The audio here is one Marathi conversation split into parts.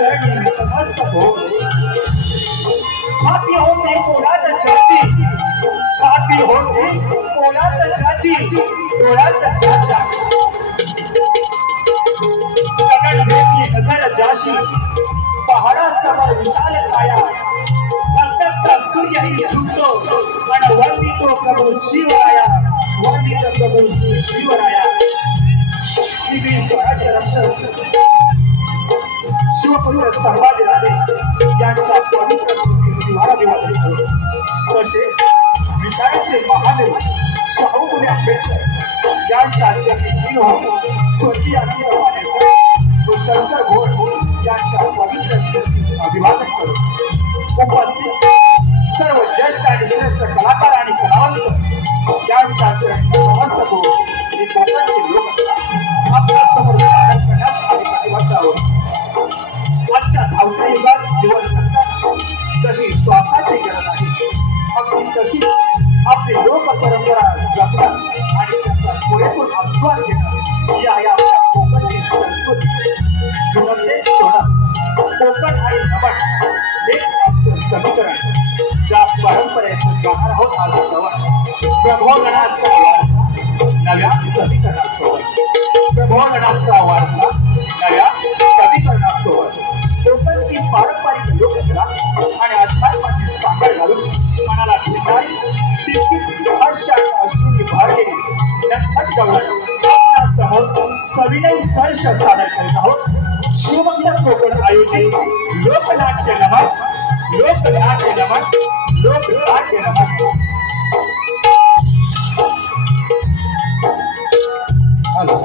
चरणी नतमस्तक हो छाती होते पोलाद चाची छाती होते पोलाद चाची पोलाद चाचा गगन भेदी नजर जाशी पहाड़ा समर विशाल काया धगधगता सूर्य ही झुकतो आणि वंदितो प्रभू शिवराया वंदित प्रभू शिवराया दिव्य स्वराज्य रक्षक शिवपुत्र संभाजीराजे यांच्या पवित्र स्मृतीस दिवाळा दिवाळी तसेच विचारांचे महादेव शाहू फुले आंबेडकर यांच्या जन्मदिन स्वर्गीय अखिल मानेसर व शंकर घोड यांच्या पवित्र स्मृतीस अभिवादन करून उपस्थित सर्व ज्येष्ठ आणि श्रेष्ठ कलाकार आणि कलावंत यांच्या चरणी नमस्कार हो ही कोकणची लोककथा आपल्या समोर सादर करण्यास आम्ही कटिबद्ध आहोत। आजच्या धावत्या युगात जीवन जगताना जशी श्वासाची गरज आहे अगदी तशी आपली लोक परंपरा जपणं आणि त्याचा पुरेपूर आस्वाद घेणं या आपल्या कोकणची संस्कृती जुळवतेच सोडणं कोकण आणि नमन हेच आमचं समीकरण ज्या परंपरेचं गाणार आहोत आज जवळ प्रबोधनाचा वारसा नव्या समीकरणासोबत प्रबोधनाचा वारसा नव्या समीकरणासोबत कोकणची पारंपरिक लोककला आणि अध्यात्माची सांगड घालून मनाला ठेवणारी तितकीच हास्य आणि अश्रूंनी भरलेली नटखट गवळण आपणासमोर सविनय स्पर्श सादर करीत आहोत। शिवभक्त कोकण आयोजित लोकनाट्य नमन लोकनाट्य नमन लोकनाट्य नमन। हॅलो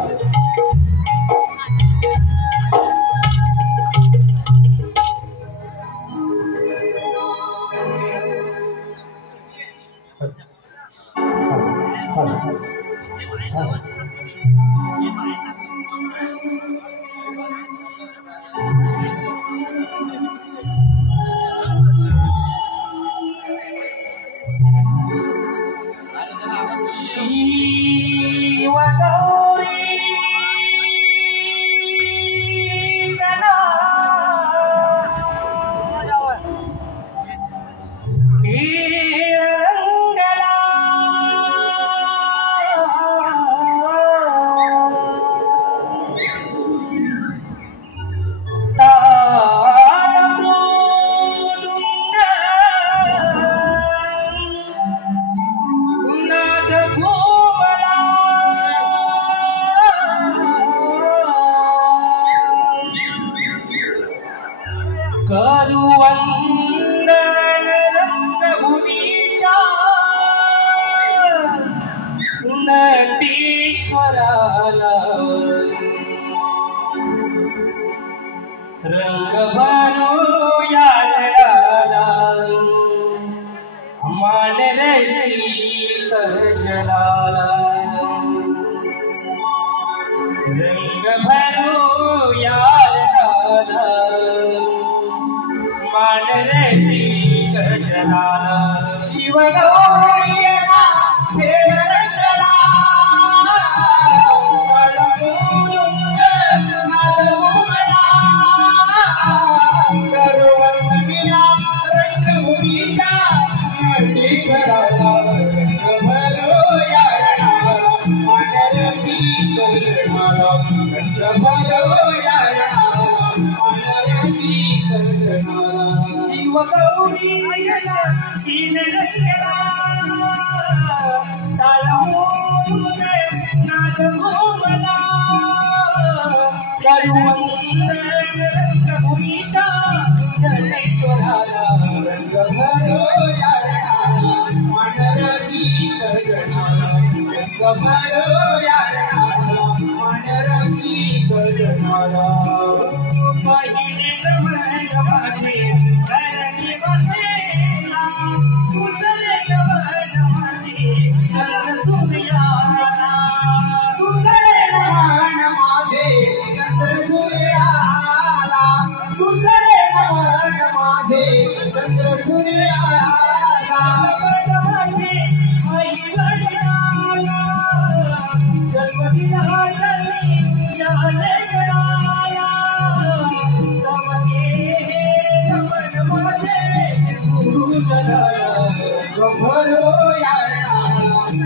जन्मदिन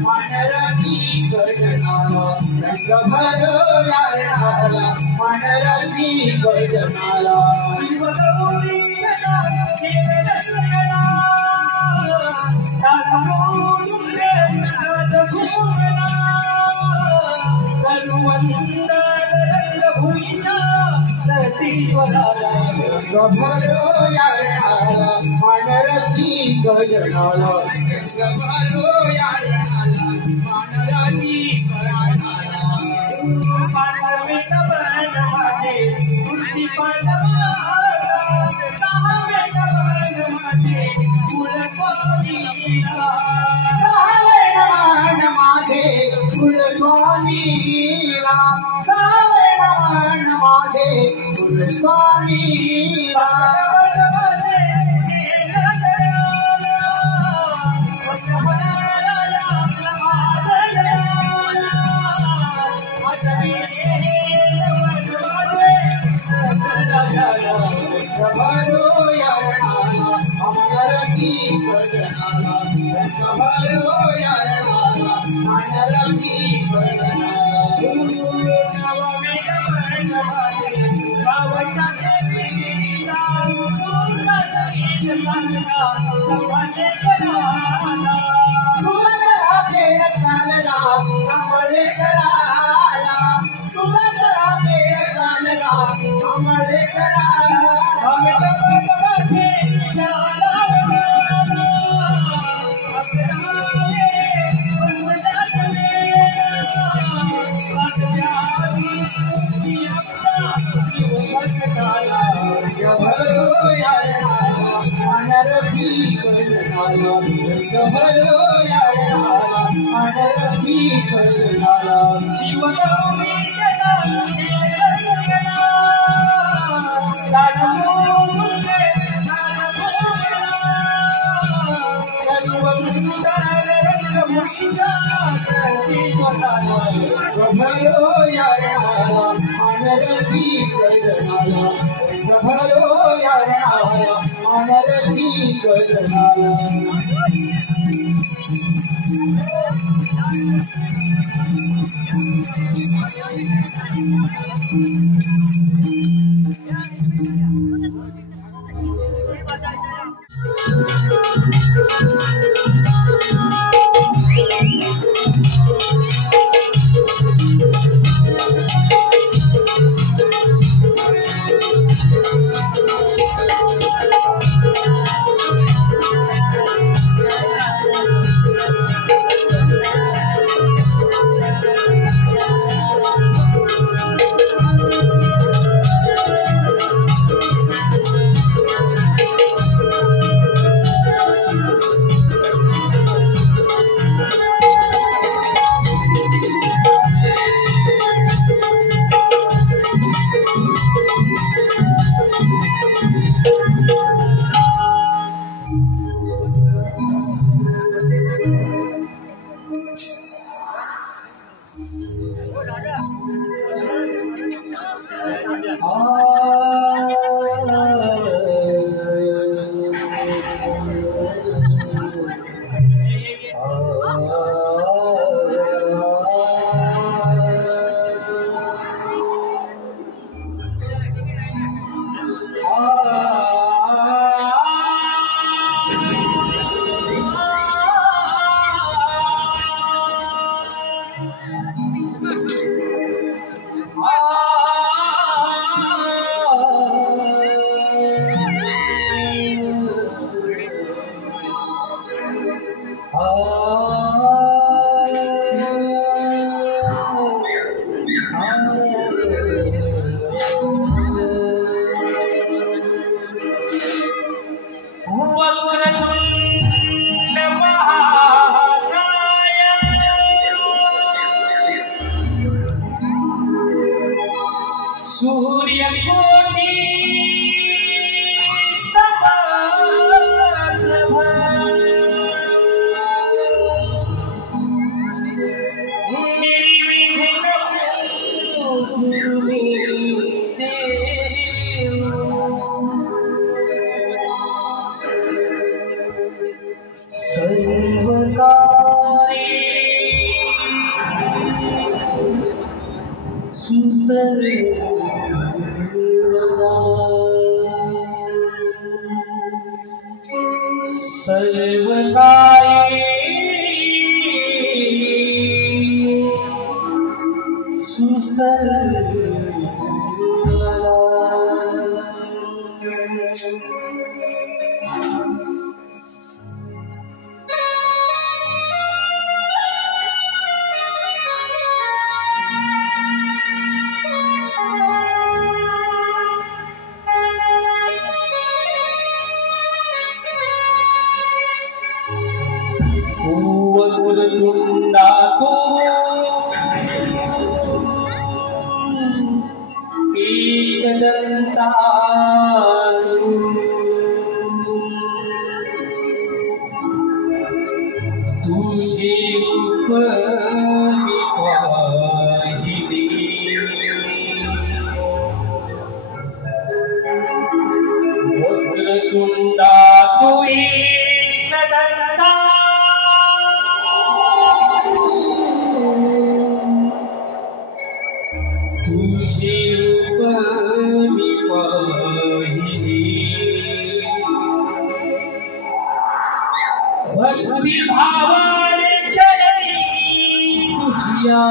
मानरती गजनाला रंग भरो यारणाला मानरती गजनाला शिवगौरी भरो यारणाला मानरती गजनाला भरो यारणाला मानरती गजनाला पांडवे कबन माझे बुद्धी पांडवा सावे कबन माझे कुलस्वामीला सावे नमन माझे कुलस्वामीला सावे नमन माझे कुलस्वामीला भरो यारणाला मानरती गजनाला भरो यारणाला मानरती गजनाला सर्वकाये वक्रतुंडातो एकदंता तुझे रूप विपाहिनी वक्रतुंडातो एकदंता भक्ति भावाने चरणी तुझिया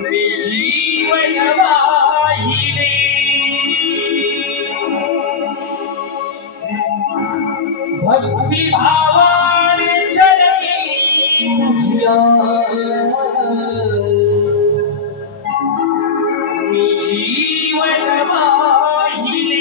मी जीवन वाहिले भक्ति भावाने चरणी तुझिया मी जीवन वाहिले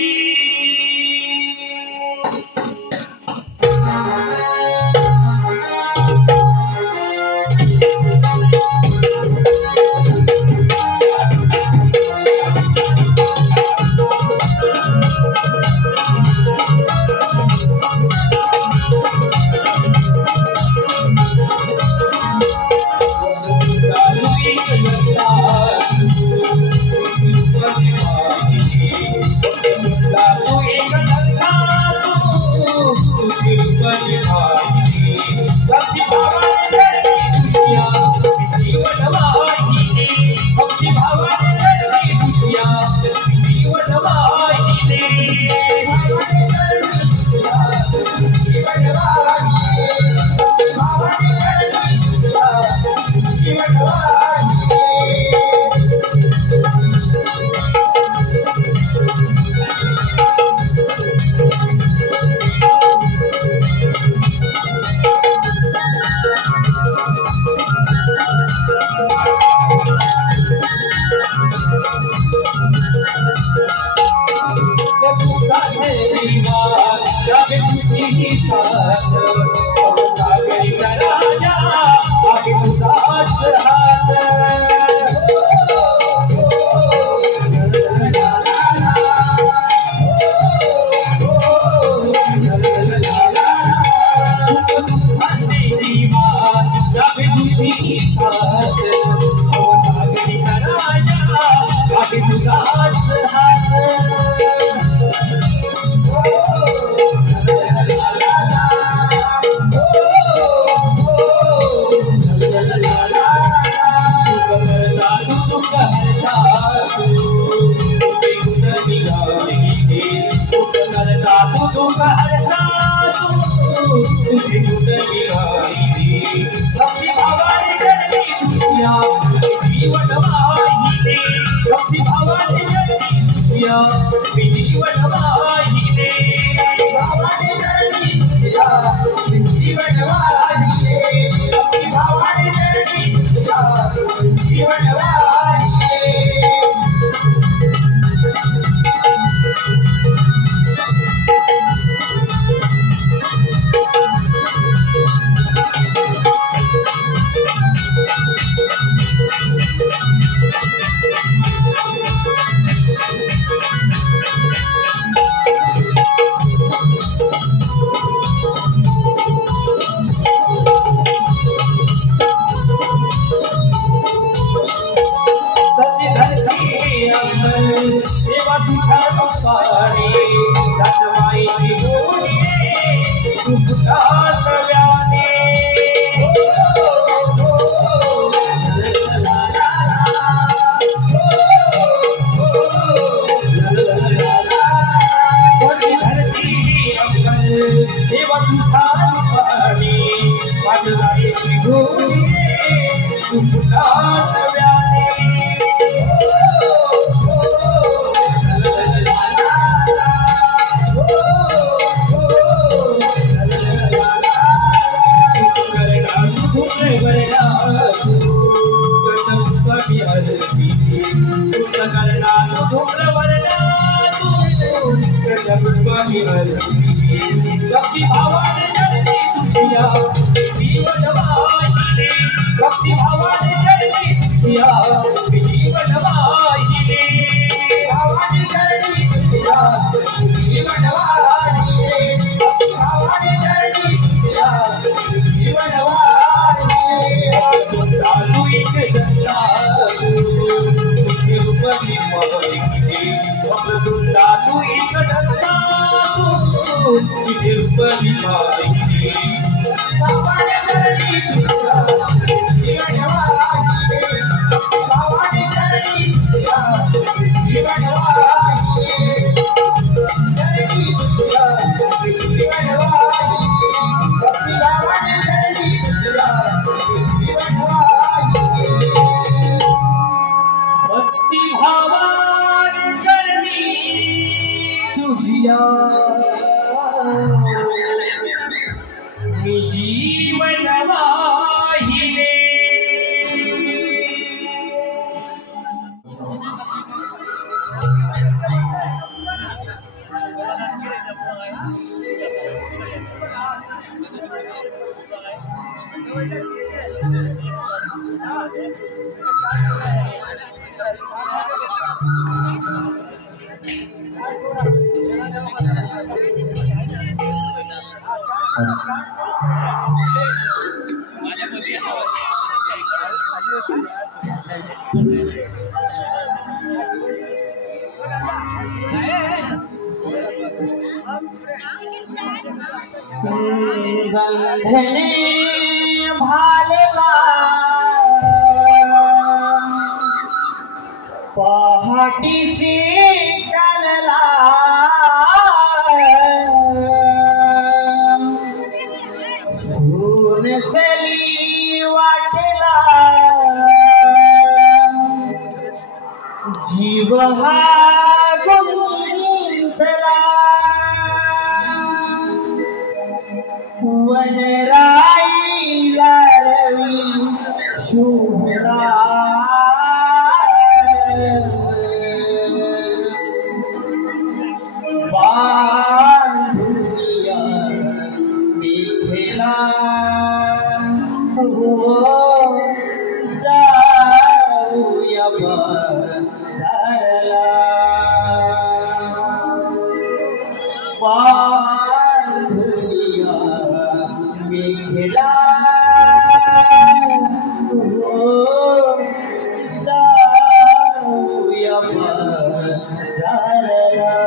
देवा तुझा रूपाने वाजलाय घोडी तू पुन्हा नव्याने भक्ति भावाने जळली तुझिया जीवन वाहिने भक्ति भावाने जळली तुझिया जीवन वाहिने भावाने जळली तुझिया जीवन वाहिने भक्ति भावाने जळली तुझिया जीवन वाहिने साधू एक जन्ना रूपी मोहनी सुंदर तू एक जन्ना रूपी मोहनी भावाने जळली तुझिया जीवन वाहिने भावाने जळली तुझिया जीवन वाहिने जळली तुझिया जीवन वाहिने भक्ति भावाने जळली तुझिया जीवन वाहिने भक्ति भावाने जळली तुझिया जीवन वाहिने गंधने भालेला पहाटीसी चालला सुनसली वाटेला जीव हा गुंतला वनराईला रवी शुभ्रा बांधुया मिथिला हो जाऊया बंधारला बांधुया मिथिला हो जाऊया बंधारला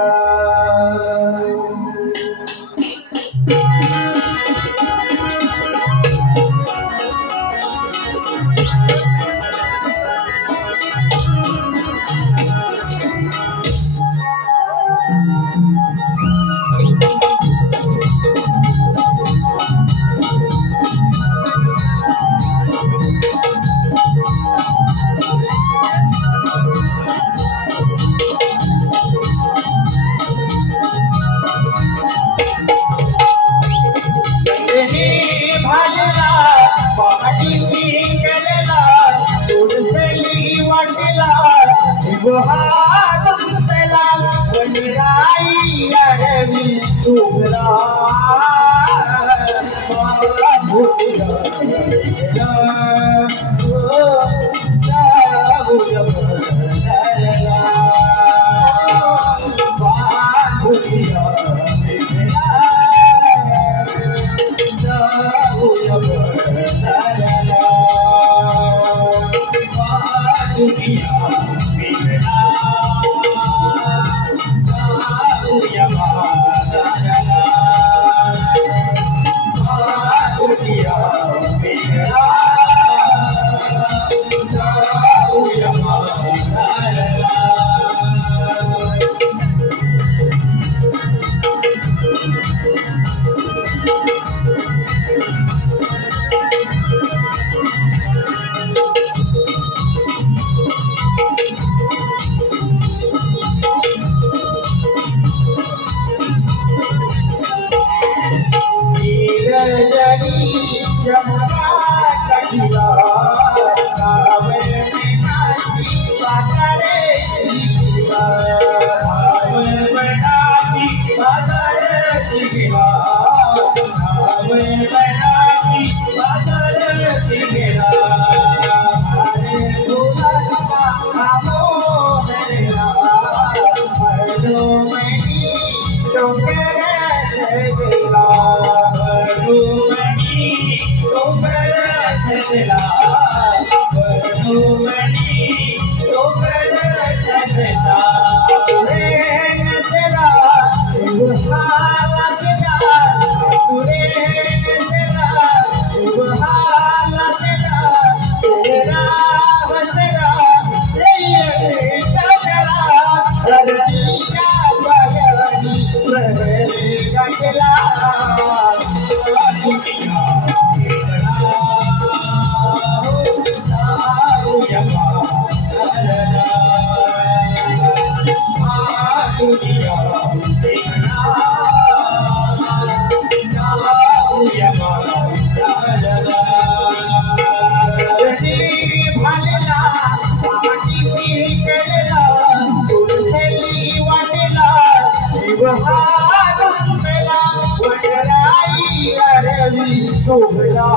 शोभला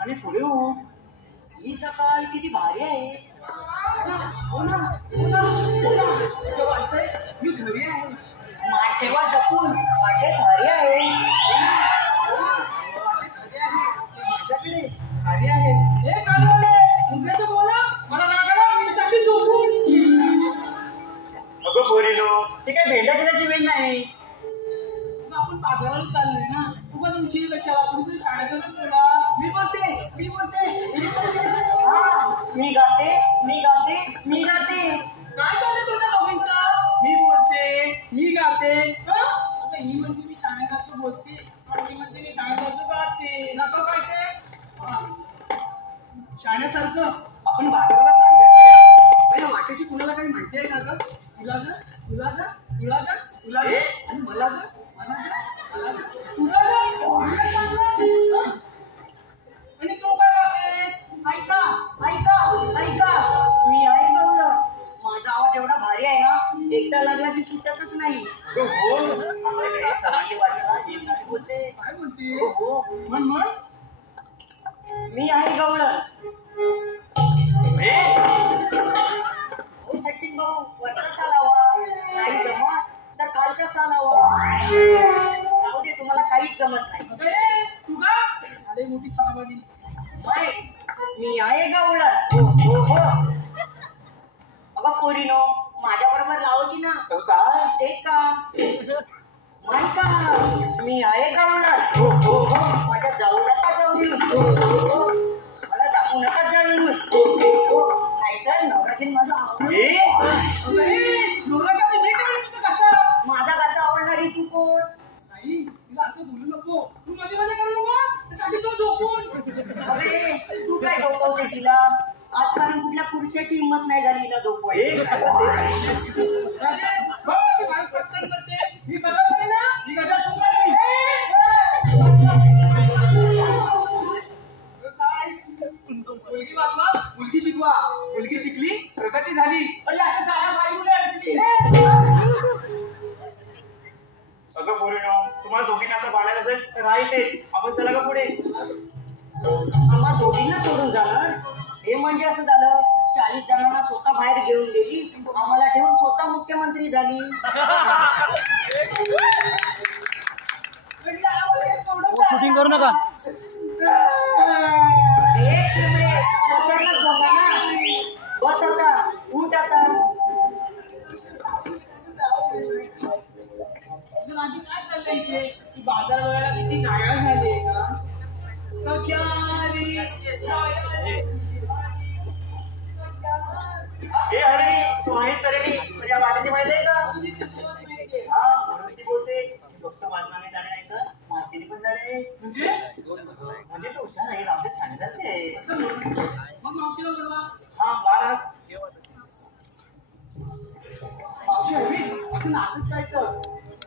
आणि पुढे हो. ही सकाळ किती भारी आहे. हो ना, हो ना, हो ना. असं वाटतंय मी घरी आहे. माठेवा जपून वाटे घरी आहे. माझ्याकडे घरी आहे. हे काढवाले उद्या तर बोला मला रागाला मी टाकी झोपून. अगं पोरीनो, ती काय भेंड्या केल्याची वेळ नाही. आपण बाजाराला चाललोय ना. तू का तुमची कशाला तुमच्या शाळेतच पडा. मी बोलते मी बोलते मी बोलते. हा, मी गाते मी गाते मी गाते. काय चाललंय तुमच्या दोघींचं. मी बोलते मी गाते. आता ही म्हणते मी शाळेसारखं बोलते, ही म्हणते मी शाळेसारखं गाते. नको काय ते शाळेसारखं आपण बाजाराला चालले. वाटेची कुणाला काही माहिती आहे का गं? तुला ग तुला ग तुला ग तुला रे आणि मला ग तुला आणि तू काय गाते. ऐका ऐका ऐका, मी आहे गवळण. माझा आवाज एवढा भारी आहे ना, एकदा लागला की सुटतच नाही. बोलते काय बोलते. हो म्हण म्हण. मी आहे गवळण. सचिन भाऊ, वरचा सालावा नाही जमत तर कालचा सालावा. जाऊ दे, तुम्हाला काहीच जमत नाही. अरे तू का अरे मोठी सामानी. नाही, मी आहे गवळण. हो हो. अगं पोरीनो, माझ्या बरोबर लावायची ना. काय ते का नाही का, मी आहे गवळण. हो हो हो. माझ्या जाऊ नका जाऊ. हो हो हो. मला दाखवू नका जाऊ. हो हो हो. नाहीतर नवरात्री माझा माझा कसा आवडणारी तू कोण. नाही तिला असं बोलू नको. तू मध्ये मध्ये करू नको. त्यासाठी तो झोपून. अरे तू काय झोपवते तिला. आजपर्यंत कुठल्या पुरुषाची हिंमत नाही झाली हिला झोपवायची. ही बरोबर आहे ना. ही गजा तू काय मुलगी वाचवा, मुलगी शिकवा. मुलगी शिकली प्रगती झाली. अगं पोरीनो, तुम्हाला दोघींना आता बाळायला असेल तर राहायचे. आपण चला का पुढे. आम्हा दोघींना सोडून जाणार. हे म्हणजे असं झालं, 40 जणांना स्वतः बाहेर घेऊन गेली, आम्हाला ठेवून स्वतः मुख्यमंत्री झाली. शूटिंग करू नका. बस आता, उठ आता. आधी काय चाललंय इथे. की बाजार वगैरे किती नागाळ झाले का. हे हरणी, तू आहे तरी तुझ्या बाळाची माहिती आहे का. हा, म्हणून ती बोलते फक्त वाजनाने जाणे नाही तर माहितीने पण जाणे. म्हणजे तू हुशार आहे. आमचे छान जाते. मग मावशीला बोलवा. हा बारा मावशी हवी असं नाचत जायचं.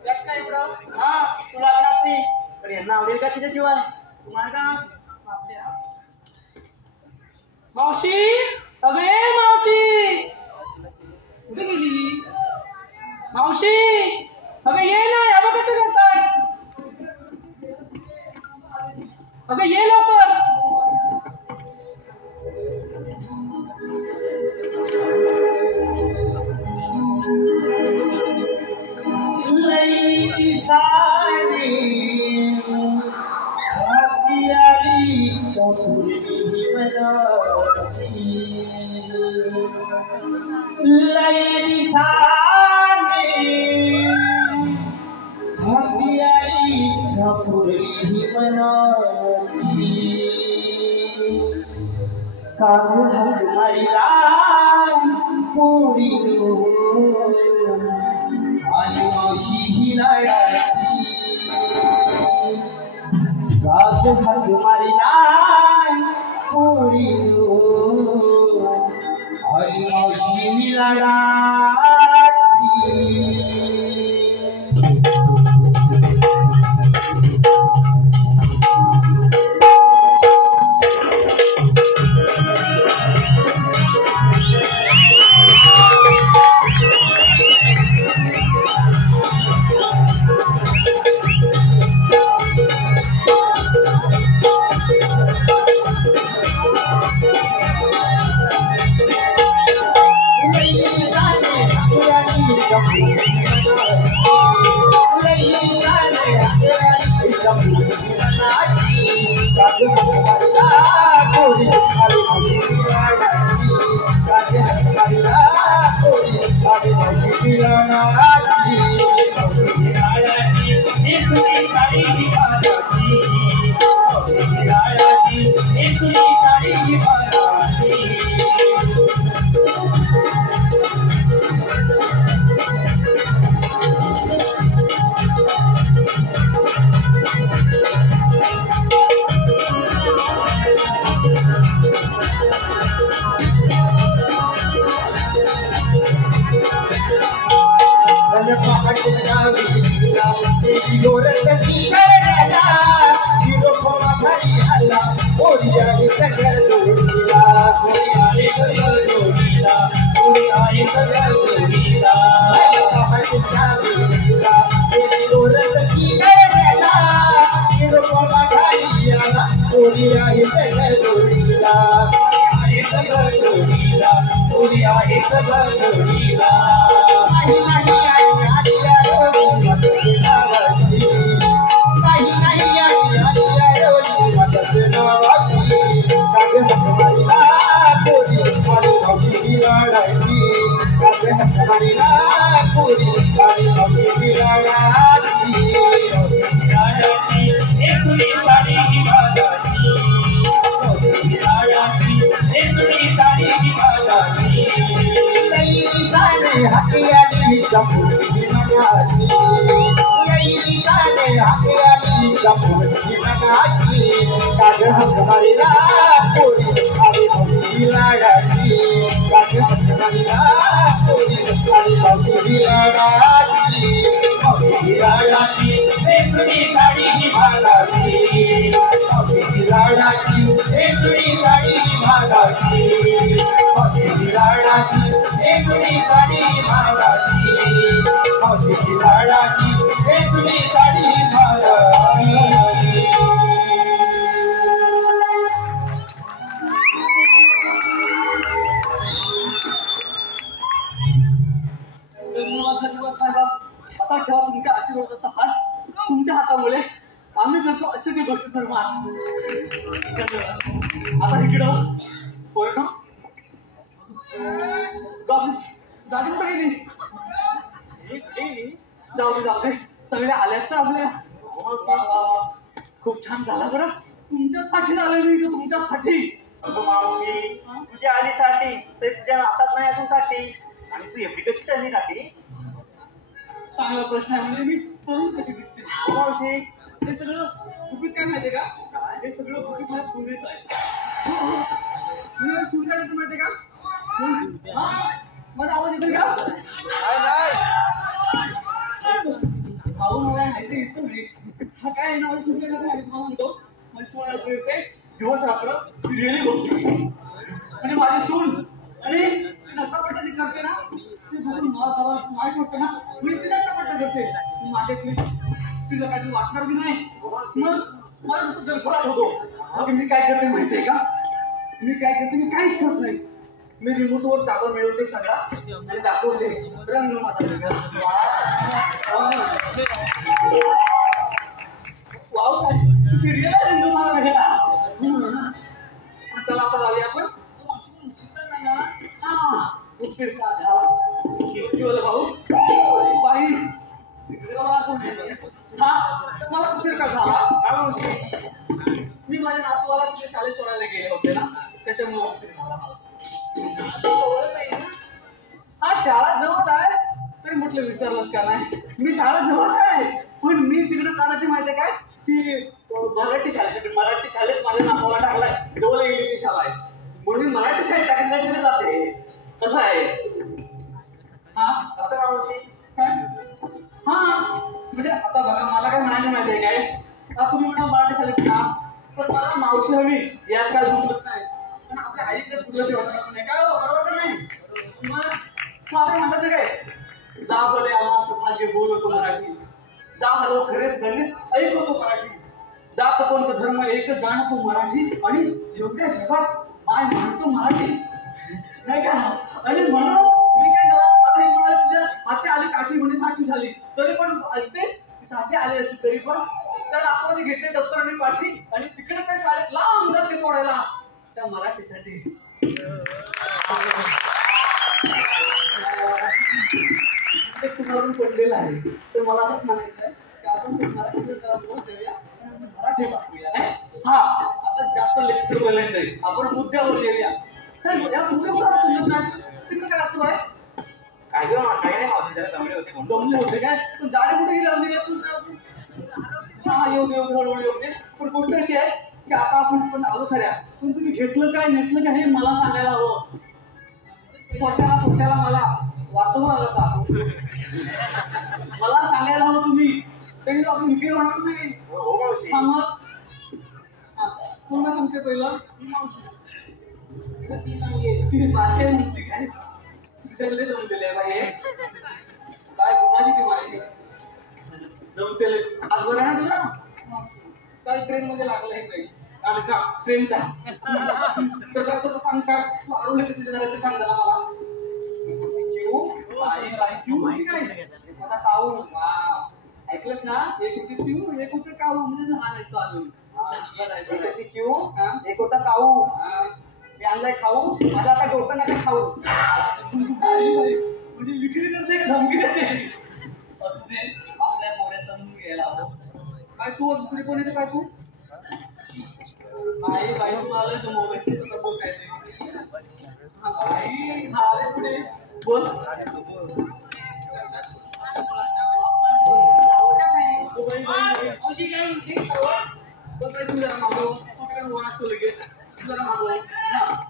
त्यात काय एवढं. हा, तुला लागणार नाही तर यांना आवडेल का तिच्याशिवाय. तुम्हाला का आपल्या मावशी. अगे मावशी कुठे गेली. मावशी अगं ये ना, या बघ कसं करताय. अगं ये लवकर. आणि मावशी ही लाडाची गाज हात मारिला पोरी आणि मावशी ही लाडाची. आता ठेवा तुमच्या आशीर्वादाचा हात. तुमच्या हातामुळे आम्ही करतो असे काही गोष्टी सर्व आता इकडं होय ना दादी कुठे गेली. जाऊ दे सगळे आल्यात तर आपल्या. खूप छान झाला बरं. तुमच्यासाठी झालं मी तुमच्यासाठी. मावशी तुझ्या आलीसाठी ते तुझ्या हातात नाही अजून साठी आणि तू एवढी कशी चालली साठी. चांगला प्रश्न आहे. म्हणजे मी तरुण कशी दिसते मावशी. हे सगळं गुपित काय माहितीये का. हे सगळं गुपित मला सुनेच आहे. तुला सुन काय माहितीये का. माझा आवाज येतोय का. भाऊ मला माहिती येतो हा काय ना माझ्या सुन काय तुम्हाला म्हणतो. माझी सून येते दिवस रात्र सिरियली बघते आणि माझी सून आणि नटापटाची करते ना ते बघून मला जरा वाईट वाटतं ना, मी तिला टपाटा करते. माझ्यातली तिला काहीतरी वाटणार की नाही, मग मला नुसतं जलफळाट होतो. मग मी काय करते माहितीये का, मी काहीच करत नाही. मी रिमोटवर ताबा मिळवते सगळा आणि दाखवते रंग माझा वेगळा. वाव, काय सिरियल आहे रंग माझा वेगळा. चला आता जाऊया आपण. उत्तर का झाला भाऊ बाई मला उशीर का झाला. मी माझ्या नातवाला तुझ्या शाळेत सोडायला गेले होते ना, त्याच्यामुळे उशीर झाला मला. हा शाळा जवळ आहे तरी म्हटलं विचारलंच का नाही. मी शाळा जवळ आहे पण मी तिकडे कानाची माहिती आहे काय की मराठी शाळेत माझ्या नातवाला टाकलाय. जवळ इंग्लिश शाळा आहे म्हणून मराठी शाळेत टाकण्यासाठी तिथे जाते. कसं आहे हा असं काय हा म्हणजे आता बघा मला काय म्हणायचं माहिती आहे काय, तुम्ही म्हणा मराठी शाळेत ना तर मला मावशी हवी यात काय दुर्लक्ष नाही. पण आपल्या आईकडे दुर्लक्ष वाटत नाही काय बरोबर नाही. मग आपण म्हणतात काय जा बोले आम्हा सौभाग्य बोलतो मराठी, जा हलो खरेच धन्य ऐकतो मराठी, जात कोणतं धर्म एक जाणतो मराठी आणि योग्य जगात माय मानतो मराठी नाही का. आणि म्हणून मी काय झालं आता हे म्हणाले तुझ्या हाती आली काठी म्हणजे साठी झाली तरी पण ऐकते साठी आले असते तरी पण त्या दाखवाने घेतले दप्तर आणि पाठी आणि तिकडे त्या शाळेत लांब जाते सोडायला त्या मराठीसाठी. तुम्हाला पडलेलं आहे तर मला असंच म्हणायचं आहे की आपण मराठी पाठवूया नाही. हा आता जास्त लेक्चर बोलायचं आहे, आपण मुद्द्यावर येऊया. या मुद्द्यावर समजत नाही तुम्ही काय लागतो आहे काय ग काय नाही मावशी जरा जमले होते काय पण जाडे कुठे गेले आम्ही हा येऊ दे हळूहळू येऊ दे. पण गोष्ट अशी आहे की आता आपण पण आलो खऱ्या पण तुम्ही घेतलं काय नेसलं काय हे मला सांगायला हवं. स्वतःला मला वाचवू नका सांगू मला सांगायला हवं तुम्ही त्यांनी आपण विक्री होणार नाही. हा मग पुन्हा तुमचे पहिलं तुम्ही बारक्या म्हणते काय विचारले जमलेले आहे बाई काय गुन्हाची ती माझी जमतेले आज बरं आहे ना तुला काय ट्रेन मध्ये लागलंय काही आणि का ट्रेनचा तर तो सांग का आरोग्य कसे देणार ते सांग जरा मला. चिऊ माहिती काय आता काऊ ऐकलंच ना एक होती चिऊ एक होतं काऊ म्हणजे लहान आहे तो अजून. एक होती चिऊ एक होता काऊ मी आणलाय खाऊ माझा आता डोकं नका खाऊ म्हणजे विक्री करते का धमकी देते असं ते आपल्या मोऱ्याचा म्हणून घ्यायला हवं. काय तू दुसरी कोण येते काय तू आई बाई मला मोबाईल बोल काय ते पुढे बोल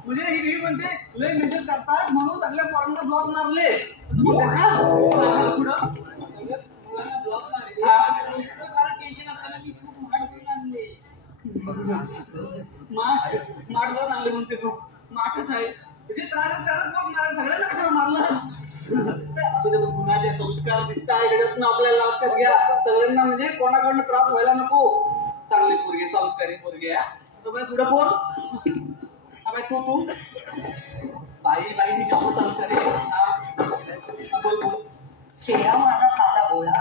म्हणजे ही म्हणते लय मेसेज करतात म्हणून सगळ्या पोरांना ब्लॉक मारले पुढं माठ आणले म्हणते तू माठच आहे म्हणजे त्रास सगळ्यांना कशाला मारलं असं गुन्ह्याचे संस्कार दिसत आहे घडत आपल्याला लक्षात घ्या सगळ्यांना म्हणजे कोणाकडनं त्रास व्हायला नको. चांगली पोरगी संस्कारी पोरगी पुढे बोल तू बाई मी जाऊ संस्कारी बोल बोल. चेहरा माझा साधा बोला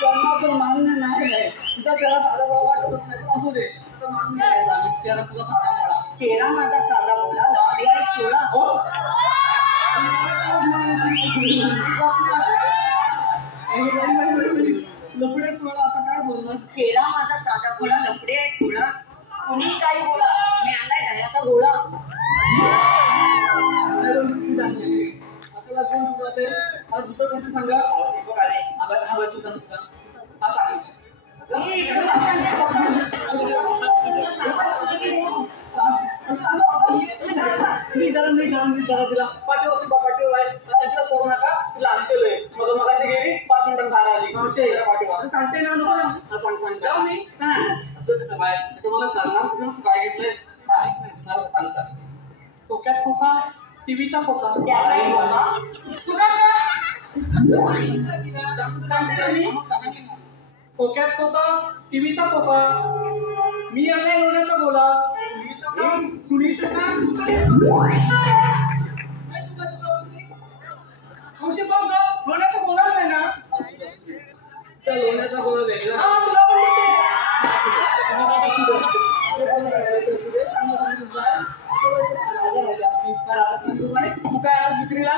त्यांना पण मान्य नाही तुझा चेहरा साधा बोला वाटत नाही असू दे मान्य चेहरा तुझा साधा बोला. चेहरा माझा साधा बोला लफडी आहे सोळा हो लफडे सोळा आता काय बोलणार. चेहरा माझा साधा बोला लफडे आहे सोळा कुणी काही बोला मी आणलाय दह्याचा गोळा. आपल्याला कोण जाते हा दुसरं कोणतं सांगा तू सांग हा सांग तिला पाठीवर सोडू नका तिला आणतेलोय मग मला गेली 5 मिनिटात बाहेर आली पाठीवर सांगते ना नको ना सांग मी असं कसं बाय मला चालणार काय घेतलंय सांग कोक्यात खोका टीव्हीचा खोका त्यालाही बाबा. तुला सांगते मी खोक्यात खोका टीव्हीचा खोका मी आलाय लोण्याचा बोला सुनीचं का औषध बघ लोण्याचा बोला नाही ना लोण्याचा गोळा वेगळा हा तुला पण तू काय आज विक्रीला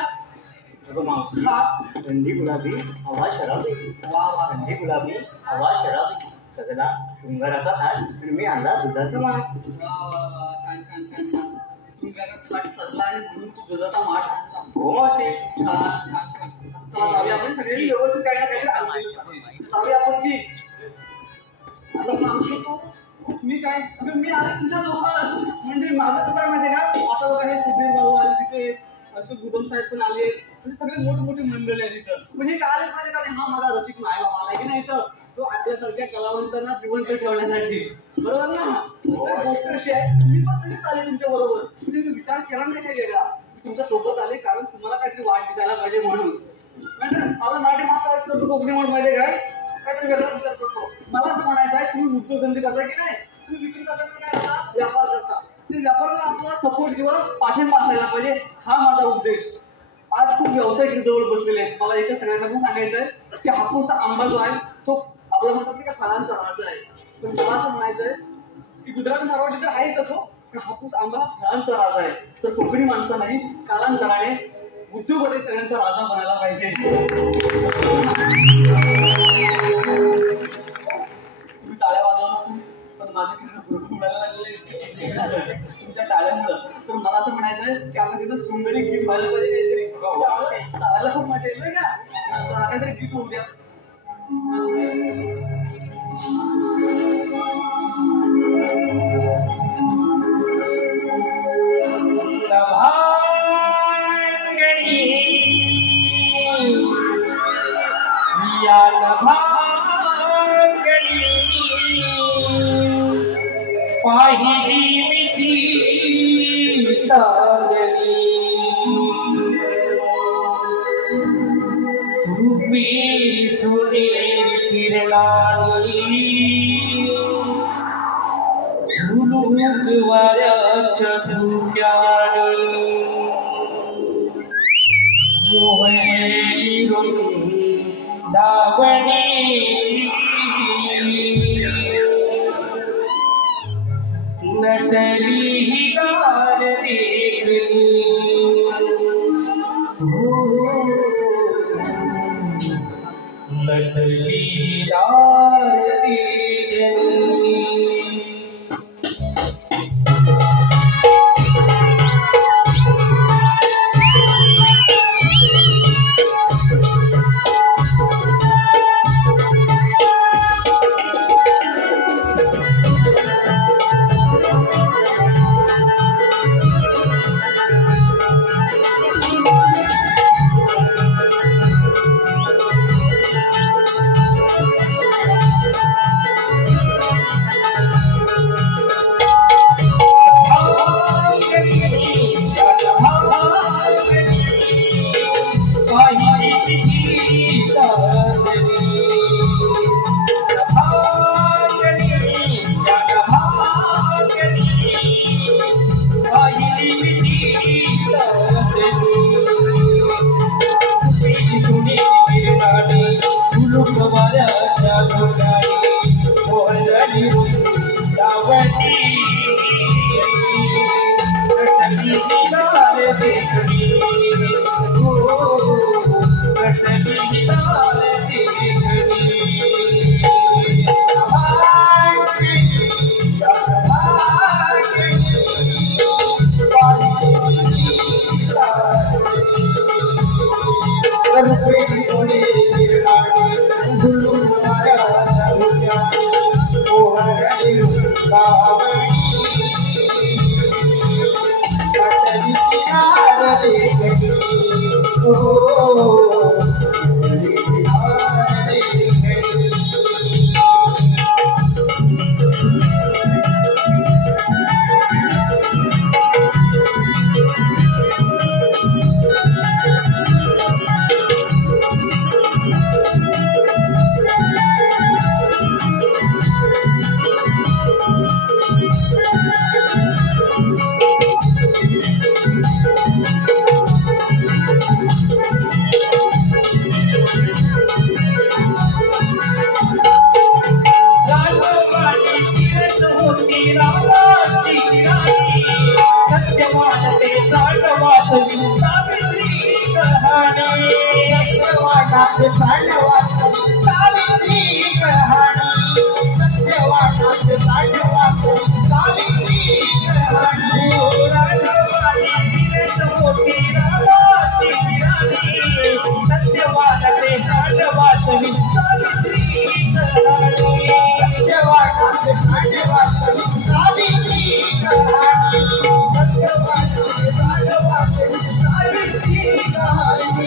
रंगी गुलाबी हवा शराबी रंगी गुलाबी हवा शराबी सगळा शृंगाराचा हात आणि मी आणला दुधाचा माठ. छान छान छान छान सुंदराचा थाट सजला आणि म्हणून तू दुधाचा माठ आणला. हो मावशी. छान छान छान चला जाऊया आपण सगळे व्यवस्थित काही ना काही जाऊया आपण की आता मावशी तू मी काय अगं मी आले तुमच्या सोबत म्हणजे माझं कसं आहे माहिती आहे का आता बघा हे सुधीर भाऊ आले तिथे अशोक गुदम साहेब पण आले म्हणजे सगळे मोठे मंडळी आहे तिथं म्हणजे एक आले पाहिजे का हा माझा रसिक माय बाबा आहे की नाही तर तो आपल्यासारख्या कलावंतांना जिवंत ठेवण्यासाठी बरोबर ना तर गोष्ट अशी आहे तुम्ही पण तसेच आले तुमच्या बरोबर म्हणजे मी विचार केला नाही काय वेगळा तुमच्या सोबत आले कारण तुम्हाला काहीतरी वाट दिसायला पाहिजे म्हणून म्हणजे आपला मराठी भाषा करतो कोकणी म्हणून माहिती काय काहीतरी वेगळा विचार करतो मला असं म्हणायचं आहे तुम्ही उद्योगधंदे करता की नाही तुम्ही विक्री करता की काय करता व्यापार करता ते व्यापाराला आपल्याला सपोर्ट किंवा पाठिंबा असायला पाहिजे हा माझा उद्देश आज खूप व्यावसायिक जवळ बसलेले आहेत मला एकच सगळ्यांना पण सांगायचं आहे की हापूस आंबा जो आहे तो आपला म्हणतात की फळांचा राजा आहे पण मला असं म्हणायचं आहे की गुजरात मारवाडी तर आहेच असो पण हापूस आंबा फळांचा राजा आहे तर कोकणी माणसं नाही कालांतराने उद्योगमध्ये सगळ्यांचा राजा बनायला पाहिजे तुम्ही टाळ्या वाजवणार पण माझे उडायला लागले तुमच्या टाळ्यामुळं तर मला असं म्हणायचं की आपण तिथं सुंदरी गीत व्हायला पाहिजे काहीतरी चालायला खूप मजा येईल का काहीतरी गीत होऊ द्या पाहिली मिठी चांदणी रूपी सुरेर किरणानी झुलूक वाऱ्याच्या धुक्यानी मोहनेली दावणी नटली ही गार देखली नटली गार देखली सांडवातली सावित्री कहाणी सत्यवानात सांडवातली सावित्री कहाणी सत्यवानात सांडवातली सावित्री कहाणी राजवानी फिरत होती रामाची राणी सत्यवानात सांडवातली सावित्री कहाणी सत्यवानात सांडवातली सावित्री कहाणी सत्यवानात सांडवातली सावित्री कहाणी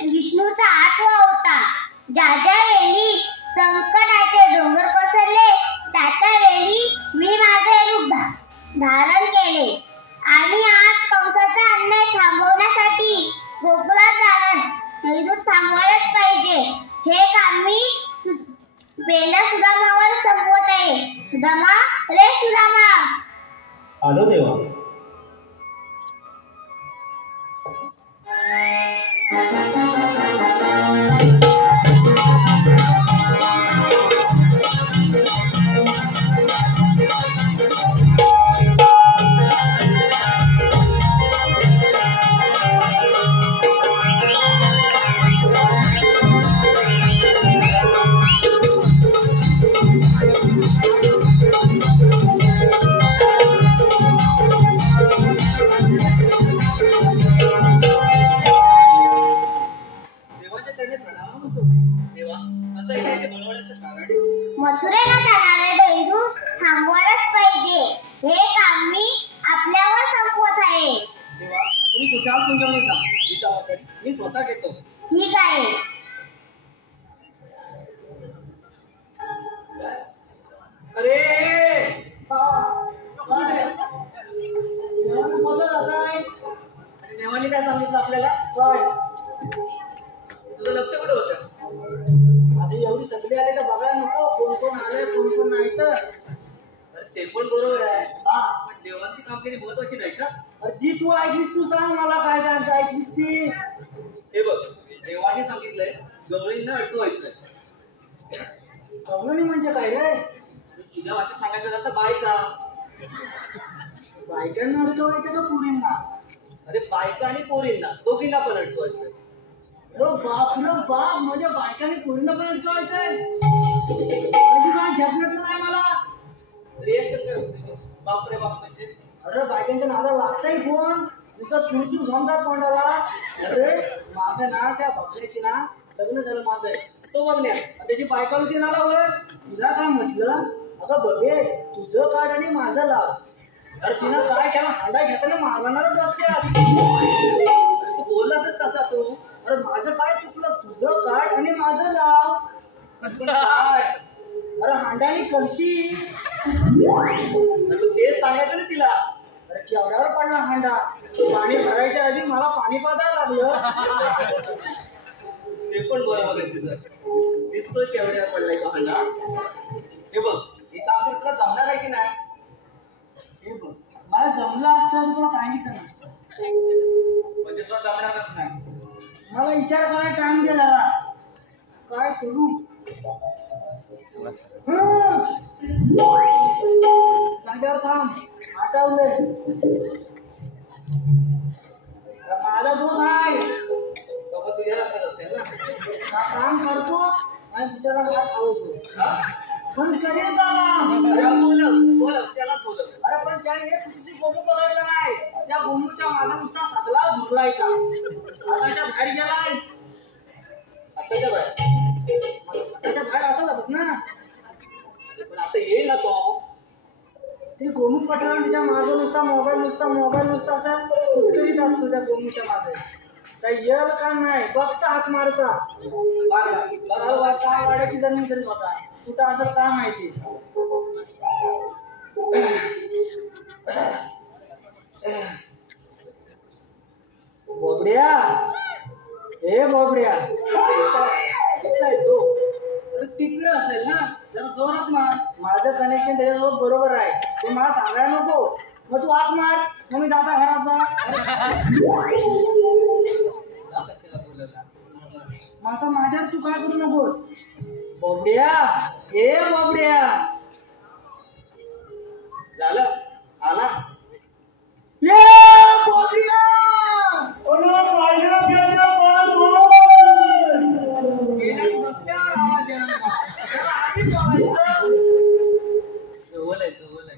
विष्णूचा 8वा अवतार. ज्या वेळी संकटाचे डोंगर कोसळले त्या वेळी मी माझे रूप धारण केले आणि आज कंसाचा अन्याय थांबवण्यासाठी गोकुळात जाणार हैदूत थांबवायलाच पाहिजे. हे काम मी पहिल्या सुदामावर संपवत आहे. सुदामा, रे सुदामा. आलो देवा. मथुरेला जाणारे दैदूत थांबवायलाच पाहिजे. हे काम मी आपल्यावर संपवत आहे. तेव्हा तुम्ही कुशाल कुंजवणी जा. ही जबाबदारी मी स्वतः घेतो. ठीक आहे. अरे काय सांगितलं आपल्याला? काय तुझं लक्ष कुठे होतं? आता एवढी सगळी आले का बघायला नको कोण कोण आले कोण कोण नाही तर. अरे ते पण बरोबर आहे, हा पण देवाची कामगिरी महत्वाची नाही का? अरे जी तू ऐकलीस तू सांग मला काय सांग ऐकलीस ती. हे बघ, देवाने सांगितलंय गवळींना अडकवायचंय. गवळणी म्हणजे काय रे? तुझ्या भाषेत सांगायचं झालं तर बायका. बायकांना अडकवायचं का पुरींना? अरे बायका आणि पोरींना दोघींना पण अडकवायचंय. बाप म्हणजे बायकांनी पुरींना पण अडकवायचंय. माझी काय झेपण्याचं नाही मला. रिएक्शन काय होते? बापरे बाप म्हणजे अरे बायकांच्या नादा लागताय फोन तुझं चुरचूर झोमतात तोंडाला. अरे माझं ना त्या बकऱ्याची ना लग्न झालं माझं तो बघल्या त्याची बायका होती नाला ओळख. तिला काय म्हटलं अगं बघे तुझं काढ आणि माझं लाव. अरे तिनं काय केलं हांडा घेताना मारणार डोक्यात. तू बोललाच तसा तू. अरे माझं काय चुकलं तुझं काढ आणि माझं लाव. काय अरे हांड्याने कळशी. तेच सांगायचं ना तिला. अरे केवढ्यावर पडला हांडा पाणी भरायच्या आधी मला पाणी पाजायला लागलं. ते पण बरोबर आहे तुझं. दिसतोय केवढ्या पडलाय तो हंडा. हे बघ हे काम तुला जमणार आहे की नाही? हे बघ मला जमलं असतं तर तुला सांगितलं नसतं. म्हणजे तुला जमणारच नाही. मला विचार करायला टाइम दे जरा. काय करू? जागेवर थांब आठवलंय. माझा दोष आहे. बाबा तुझ्या लक्षात असेल ना. हा काम करतो आणि दुसऱ्याला भात खावतो. हा? पण करेल का? अरे बोल त्यालाच बोल. अरे पण त्याने हे तुझी गोमू बघायला नाही. त्या गोमूच्या माझा नुसता सगळा झुरलायचा. आताच्या बाहेर गेलाय. आताच्या बाहेर त्याच्या बाहेर असं जातात ना. पण आता येईल ना तो. ते गोमू पटवून तिच्या मागं नुसता मोबाईल नुसता असा कुचकरीत असतो त्या गोमूच्या मागे. त्या येल का नाही बघता हात मारता. काय वाड्याची जमीन करीत होता कुठं असं काय माहिती. बोबड्या ए बोबड्या तो अरे तिकडे असेल ना जरा जोरात मार. माझं कनेक्शन त्याच्यासोबत बरोबर आहे. तू मला सांगायला नको. मग तू हात मार मग मी जाता घरात जा. कशाला बोलला? माझा माझ्यावर तू काय करू नको. बोबड्या ए बोबड्या झालं आला. ये बोबड्या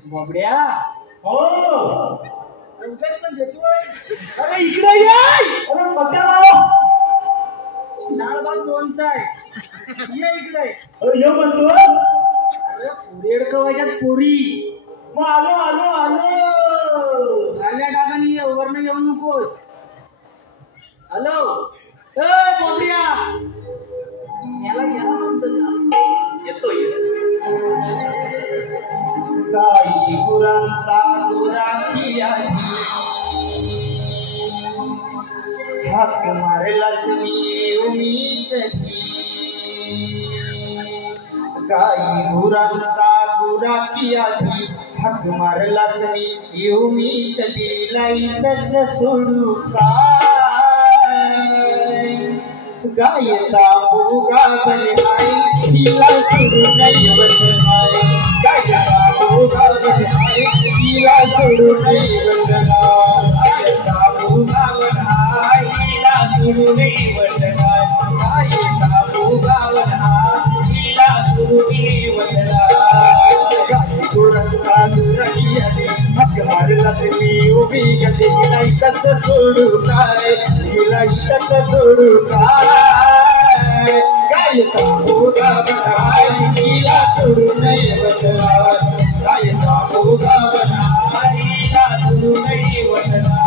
बोबड्या हो पण देतोय. अरे इकडे ये. अरे पत्त्या लावा. लालबाग लोणचं आहे. ये इकडे. अरे ये म्हणतो. अरे पुरी अडकवायच्यात पुरी. मग आलो गाल्या डागानी ये वरनं येऊ नकोस. हॅलो ए बोबड्या याला घ्या तसा. येतो गाई गुरांचा गुराखी हाक मारलास मी उमीद. गाई गुरांचा गुराखी आधी हाक मारलास मी उमीद. लाईतच सोडू काय गायता मुगा बनहाय तिला सोडू नाही बनहाय. गायता मुगा बनहाय तिला सोडू नाही बनहाय. गायता मुगा बनहाय तिला सोडू नाही बनहाय. गायता मुगा बनहाय तिला सोडू नाही बनहाय. गाई गुरांचा गुराखी आधी हाक मारलास मी उभी गती. लाईतच सोडू काय लाईतच सोडू काय. गायता मुगा बनहाय तिला सोडू नाही बनहाय. गायता मुगा बनहाय तिला सोडू नाही बनहाय.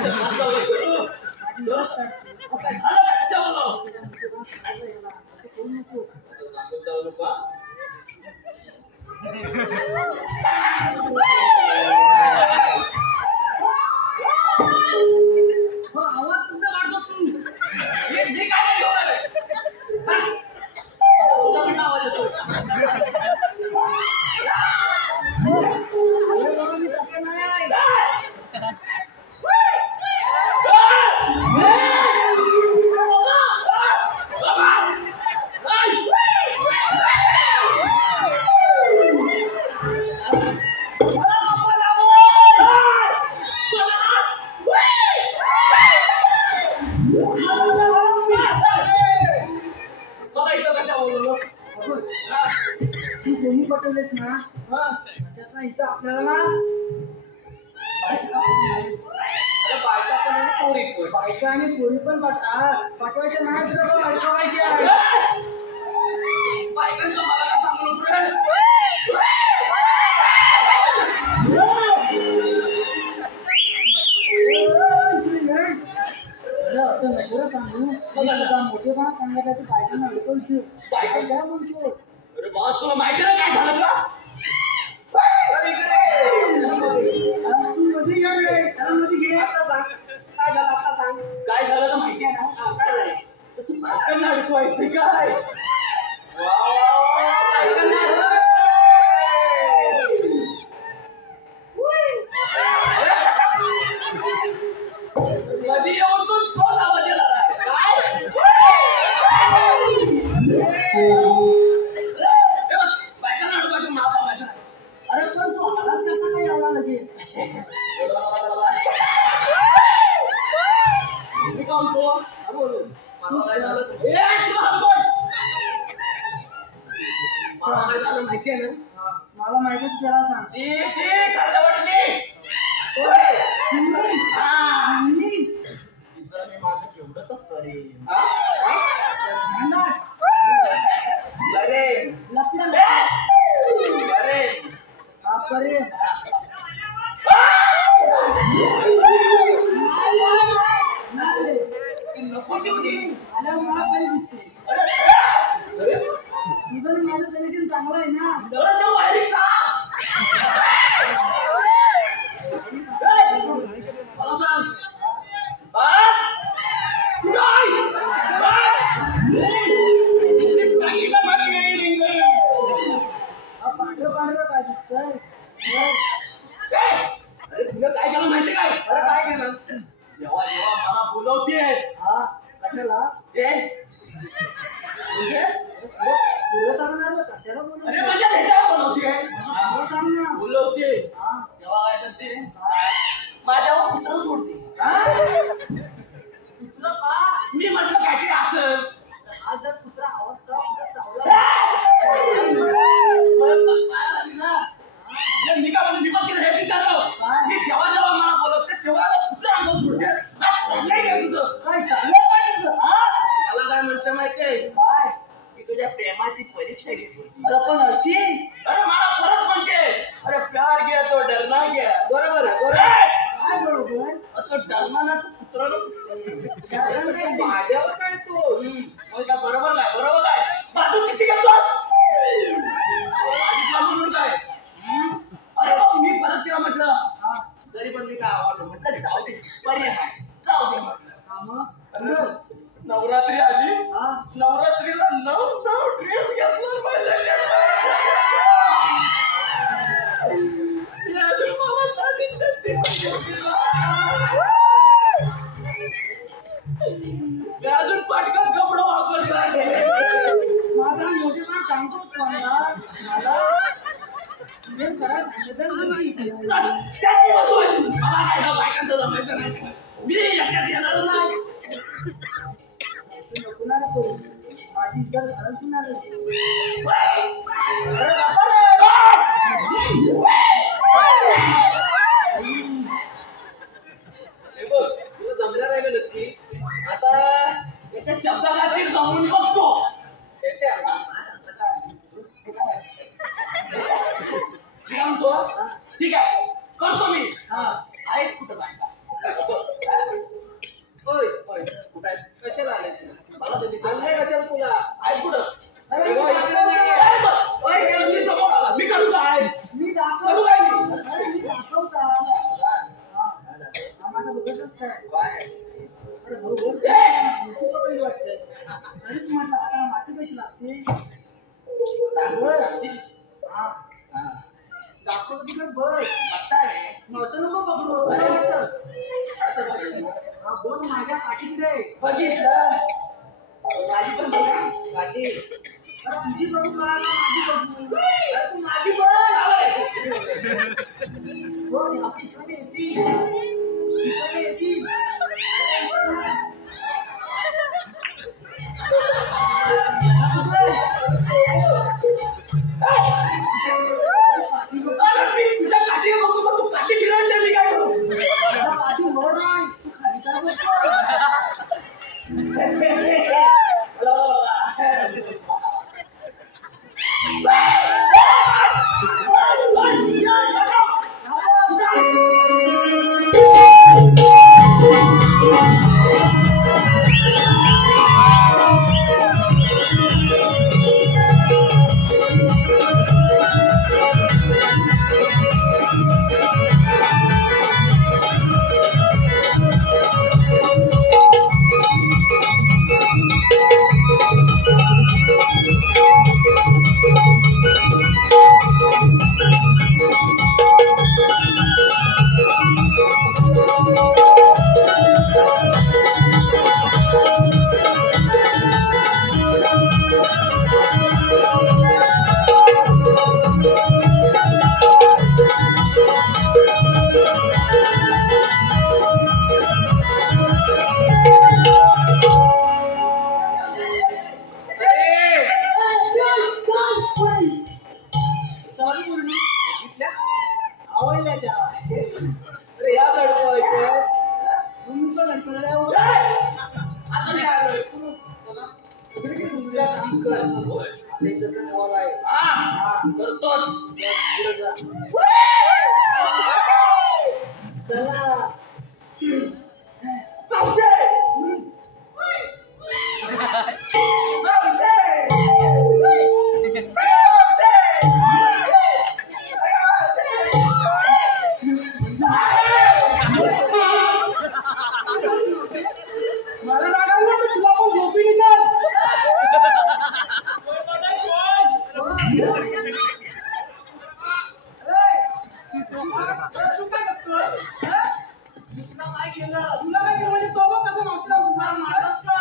काय झालं का कशाला जाऊ नका आवाज कुठं काढतो तू हे काय नाही घेऊन आलंय तुझ्याकडनं आवाज येतो आपल्याला बायका आणि पोरी पण पाठवायच्या नाही तुला ऐकवायच्या बायकांचं मला काय सांगू नको असं नको सांगू मोठेपणा सांगायचं बायकांना ऐकवशील बायका काय म्हणशील अरे बॉस तुला माहिती नाही काय झालं का काय झालं तर माहिती आहे ना काय झालं तसं बायकांना अडकवायचं काय कधी येऊन तोच आवाज येणार आहे काय बायकांना अडकवायचं मला सांगायचं नाही अरे पण तू आलाच कसा नाही एवढा लगेच माहिती आहे ना मला माहितीच त्याला सांग मी माझं केवढं तर करेन अरे नको देऊ दे मला परी दिसते तुझं माझं कनेक्शन चांगलं आहे ना पांढरं काय दिसतंय अरे तुला काय केलं माहिती काय अरे काय केलं जेव्हा जेव्हा मला बोलवते हा कशाला तुला सांगणार कशाला बोलवते अरे माझ्या भेटायला बोलवते सांग ना बोलवते तेव्हा काय करते माझ्यावर कुत्र सोडते कुत्र का मी म्हटलं काहीतरी असं आज जर कुत्रा आवाज चावला मी का म्हणजे मी पण तिला हे विचारलं की जेव्हा जेव्हा मला बोलवते तेव्हा कुत्रा अंगावर सोडते चांगलंय काय तुझं काय चांगलंय काय तुझं मला काय म्हणतं माहितीये काय की तुझ्या प्रेमाची परीक्षा घेतो अरे पण अशी अरे मला परत म्हणते अरे प्यार घ्या तो डरना घ्या बरोबर आहे बरोबर काय बरोबर असं डरना ना तू कुत्राला माझ्यावर काय तू काय बरोबर काय बाजू किती घेतोस म्हणून काय अरे मी परत तिला म्हटलं तरी पण मी काय आवडलं म्हटलं जाऊ दे पर्याय जाऊ दे म्हटलं नवरात्री आली नवरात्रीला 9 ड्रेस घेतला अजून पटकन कपडा वापरला माझा मोठेपणा सांगतोच मला बायकांचं जमायचं नाही मी याच्यात येणार नाही माझी इज्जत घालवशील तुला जमलं राहिलं नक्की आता याच्या शब्दाखातीर जमून बघतो ठीक आहे करतो मी आहेत कुठं बायका मला बघतच काय काय अरे हो हो तुला पहिली वाटतंय अरेच म्हटलं आता माती कशी लागते हा दाखवतो तिकडे बघ असं नको पकडू कसं वाटतं हा बघ माझ्या काठीकडे बघितलं माझी पण बघा माझी अरे तुझी बघू का माझी बघू अरे तू माझी बघ हो आपली इकडे येतील अरे मी तुझ्या काठी बघतो पण तू काठी फिरवून दिली काय करू माझी हो नाही तू खाली काय बघतो अरे या लढवायचं आता मी आलोय तुझ्या काम कर करतोच चला मला रागावलं तर तुला पण झोपी निघाल तू काय करतोय काय केलं तुला काय केलं म्हणजे तो बघ कसं नाचला तुला मारलास का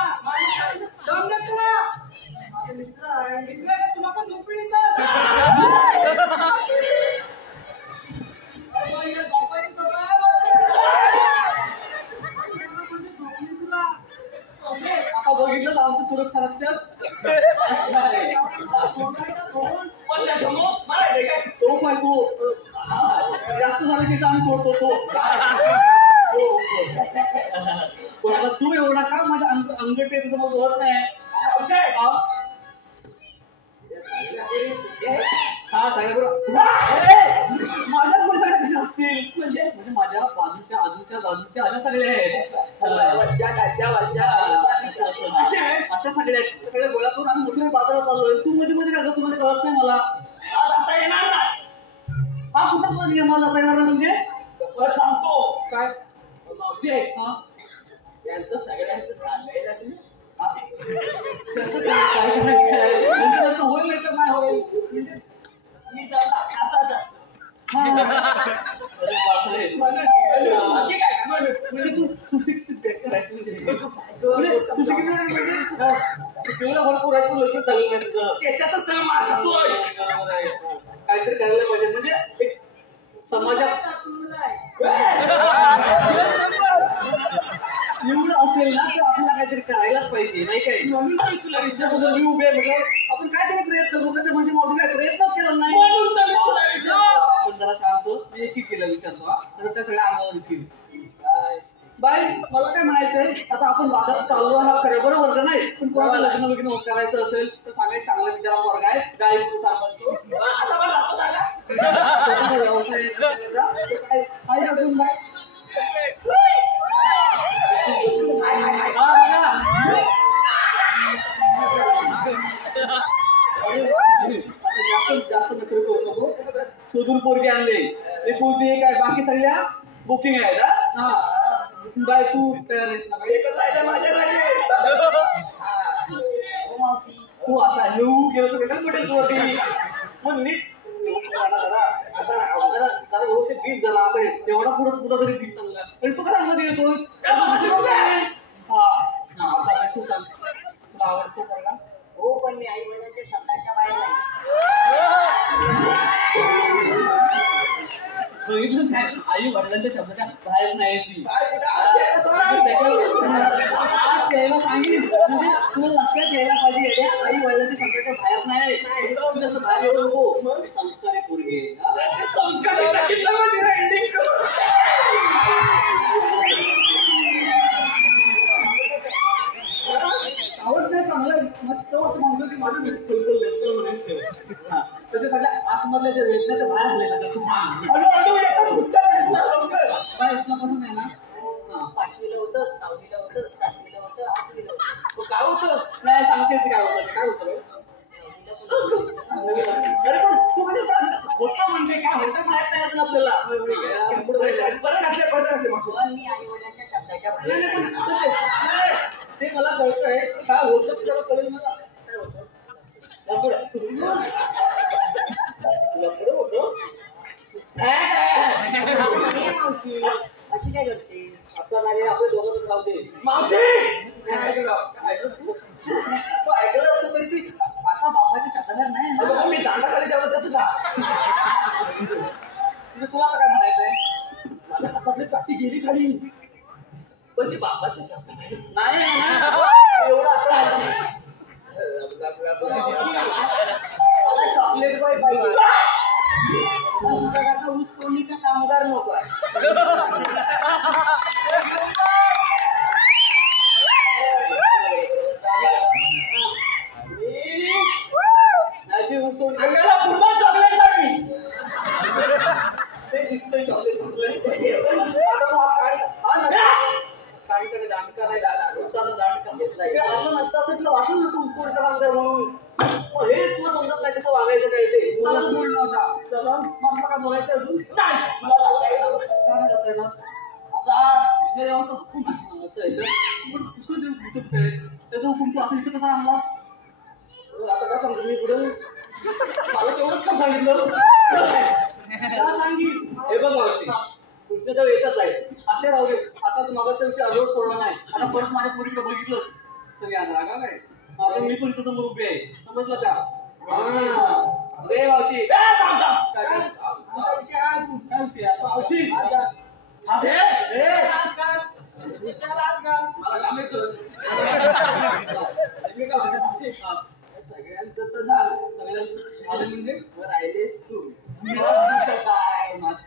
दम देत तुला माझे मित्र आहे इकडे काय तुला पण झोपी निघाल अरे झोपायची सवय आहे वाटतं. म्हणजे झोपली तुला आता बघितलं तर आमचं सुरक्षा रक्षक पण त्याच्यामुळं मारायचं काय तो काय तो जास्त झालं की आम्ही सोडतो तो पण आता तू एवढा का माझ्या अंगठ आहे तुझं मला ओळख नाही हा सांगा बरं माझ्याच पैसा कसे असतील म्हणजे माझ्या बाजूच्या अशा सगळ्या आहेत अशा सगळ्या आहेत सगळे गोळा करून आम्ही मोठ्या बाजारात चाललोय तू मध्ये मध्ये का तुम्हाला कळत नाही मला आज आता येणार नाही हा कुठं मध्ये मला जाता येणार म्हणजे पण सांगतो काय मावशी हा यांचं सगळ्यांचं चाललंय ना तुम्ही होईल नाही तर नाही होईल मी जरा असाच अरे बापरे बाकी काय करणार? म्हणजे तू सुशिक्षित करायचं म्हणजे सुशिक्षित शिकलेला भरपूर आहे तू लवकर चाललं नाही तुझं त्याच्यातच सगळं मार खातोय काहीतरी करायला पाहिजे म्हणजे एक समाजात एवढं असेल ना तर आपल्याला काहीतरी करायलाच पाहिजे नाही काय नवीन तुला विचारसोबत मी उभे म्हटलं आपण काहीतरी प्रयत्न करू तर म्हणजे माझं काय प्रयत्नच केला नाही म्हणून तर मी तुला विचारलं. आपण जरा शांत मी एक केलं विचारतो हा तर त्या सगळ्या अंगावर येतील बाई मला काय म्हणायचंय आता आपण बाजारात चाललो हा खरं बरोबर का नाही पण कोणाला लग्न वगैरे करायचं असेल तर सांगायचं चांगला विचारा वर्ग आहे गाई सांगायचो असं पण राहतो सांगा व्यवसाय काय अजून बाय जास्त नोकरी करू नको शोधून पोरगे आणले ते कोणती काय बाकी सगळ्या बुकिंग आहेत हा बाय तू तयार आहेस ना बाई? एकच राहिलं माझ्यासाठी. हो मावशी. तू असा येऊ गेलो तर कशाला पटेल तू होती मग नीट आता रोज 20 झाला आता तेवढा पुढं तुझा तरी 30 चालला पण तू कसा मध्ये येतोस आता तू सांग तुला आवडतो पोरगा? हो पण मी आई वडिलांच्या शब्दाच्या बाहेर नाही. बघितलं काय आई वडिलांच्या शब्दाच्या बाहेर नाही ती काय कुठं आज यायला सोडा. त्याला सांगितलं म्हणजे तुला लक्षात घ्यायला पाहिजे आई वडिलांच्या शब्दाच्या बाहेर नाही जसं बाहेर येऊ नको मग संस्कारी पोरगे संस्कार किती एंडिंग करू. आवड नाही चांगलं मग तो म्हणतो की माझं बिलकुल लेस्टर म्हणायचं त्याच्यासाठी आतमधल्या जे वेदना बाहेर आलेला जातो काय इथल्यापासून आहे ना 5वीला होतं, 6वीला होतं, 7वीला होतं, 8वीला होतं. काय होतं नाही सांगते काय होतं काय होतं अरे पण तू म्हणजे होतं म्हणजे काय होतं बाहेर नाही अजून आपल्याला बरं घातले पडतं घातले मागचं पण मी आई वडिलांच्या शब्दाच्या बाहेर नाही, नाही, पण ते मला कळतंय काय होतं तुला कळेल मला काय होतं लफडं होतं नाही मावशी अशी काय करते. आपला नाही आपल्या दोघांचं राहू दे मावशी तो ऐकलं असं तरी ती आता बाबाच्या शब्दावर नाही ना. मी दांडाखाली तेव्हा त्याचं का म्हणजे तुला आता काय म्हणायचंय माझ्या हातातली काठी गेली खाली पण ती बापाची शब्द नाही एवढं असं मला चॉकलेट बॉय पाहिजे. तुझ्यासारखा ऊस तोडणीचा कामगार नको आहे. अंगाला पुन्हा चॉकलेट लागली. ते दिसतंय चॉकलेट काहीतरी दांडका नाही दांडका घेतलाय आलं नसतं तर तुला वाटलं नसतं उसकोडचं कामगार म्हणून हे तुला समजत नाही कसं वागायचं काय ते मला बोललं होता चला मग काय बोलायचं अजून नाही मला जाता येणार. काय जात आहे ना असा कृष्ण देवाचा हुकूम आहे असं आहे पण कृष्ण देव भूत खेळ त्याचा हुकूम तू असं इथं कसा आणला आता काय सांगतो मी पुढे मला तेवढंच का सांगितलं काय सांगितलं हे बघ मावशी कृष्णदेव येतच आहे आता राहू दे आता तू मागाच्या विषयी अलोट सोडला नाही आता परत माझ्या पोरीकडे बघितलं तर या रागा काय आता मी पण तुझं उभी आहे समजलं का रे मावशी काय विषय मावशी सगळ्यांचं तर झालं सगळ्यांचं म्हणजे राहिलेस तू काय माझं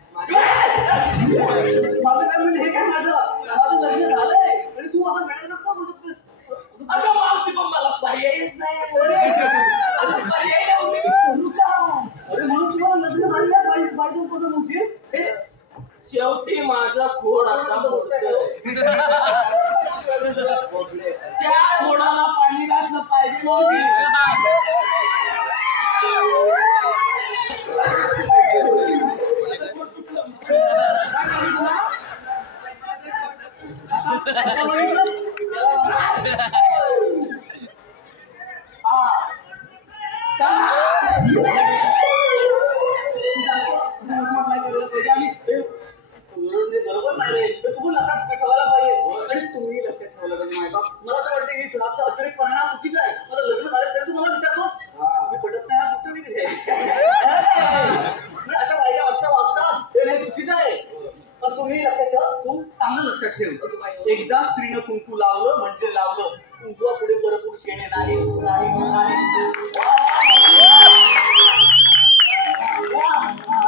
काय म्हणजे हे काय माझं लग्न झालंय आणि तू आता मॅनेजर का बोलतो अगं मावशी पण मला पर्यायच नाही. पर्याय अरे म्हणून तुम्हाला लग्न झालेलं पाहिजे कसं म्हणशील शेवटी माझा खोड आता त्या खोडाला पाणी घातलं पाहिजे मावशी. बरोबर नाही रे तू लक्षात ठेवायला पाहिजे आणि तुम्ही लक्षात ठेवलं पाहिजे माझ्या मला तर वाटतं की जॉबचा अतिरिक्त परिणाम चुकीचा आहे मला लग्न झालं तरी तुम्हाला विचारतोस मी पटत नाही हा गोष्ट मी अशा बायका वागतात ते नाही चुकीचं आहे पण तुम्ही लक्षात ठेवा तू चांगलं लक्षात ठेव एकदा स्त्रीनं कुंकू लावलं म्हणजे लावलं कुंकुवा पुढे परपुरुष येणे नाही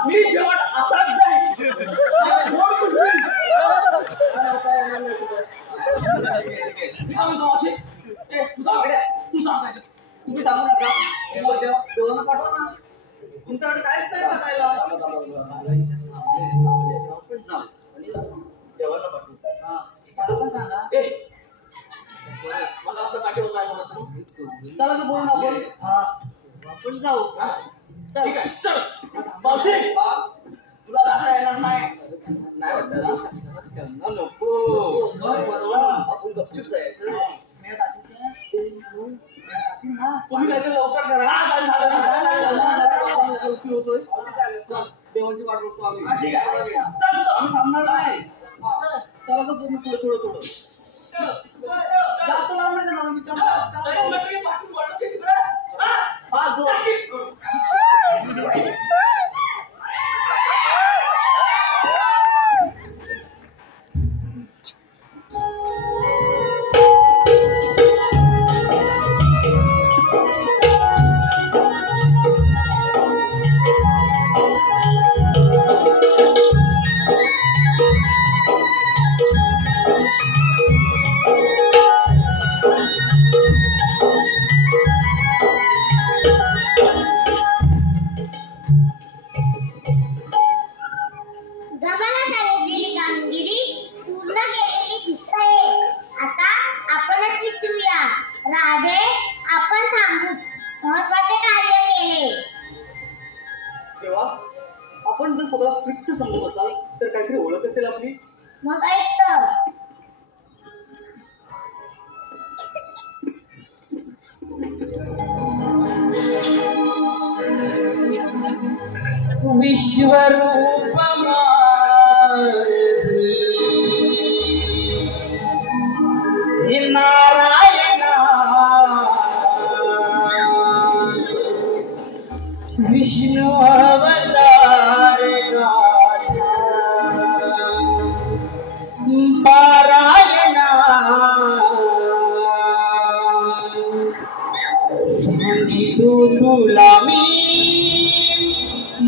मी शेवट असाच जाईल. तुम्ही सांगू नका देवांना पाठवा ना तुमच्याकडे काहीच नाही वाटायला देवाला पाठवू. मला पण सांगा मला असं पाठवत नाही चला तर बोलू आपण आपण जाऊ ठीक आहे चल मावशी तुला जाता येणार नाही. नाही वाटत नको आपण गपचूप जायचं. तुम्ही काहीतरी लवकर करा. उशीर होतोय. देवाची वाट बघतो आम्ही. ठीक आहे. आम्ही थांबणार नाही. चला तर तुम्ही थोडं जास्त लावून नाही देणार आम्ही. हा जो गमाला सांगितलेली कामगिरी पूर्ण केलेली दिसते. आता आपणच विचारूया. राधे, आपण थांबू. महत्वाचे कार्य केले. तेव्हा आपण जर सगळं स्ट्रिक्ट समजत असाल तर काहीतरी ओळख असेल आपली. मग ऐकतं. विश्वरूप माझे नारायणा विष्णु अवतार गाथा पारायणा सांगितू तुला मी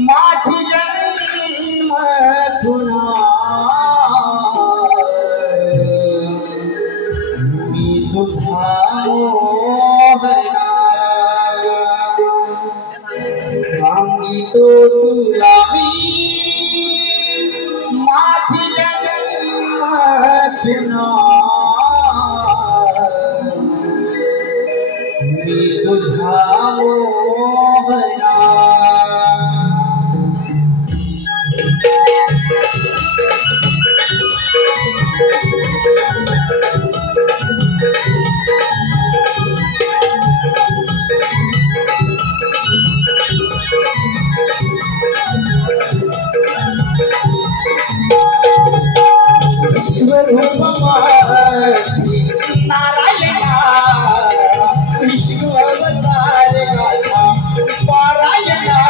माझी जन्म तुना मी तुझा मोहना सांगितो तुला मी माझी जन्म तुना मी तुझा मोहना. विश्वरूप माझे नारायणा विष्णु अवतार गाथा पारायणा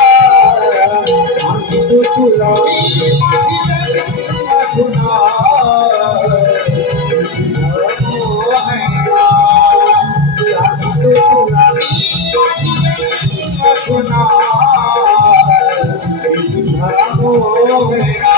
सांगितू तुला मी माझी जन्म तुना मोहना सांगितू तुला मी माझी जन्म तुना तुझा मोहना.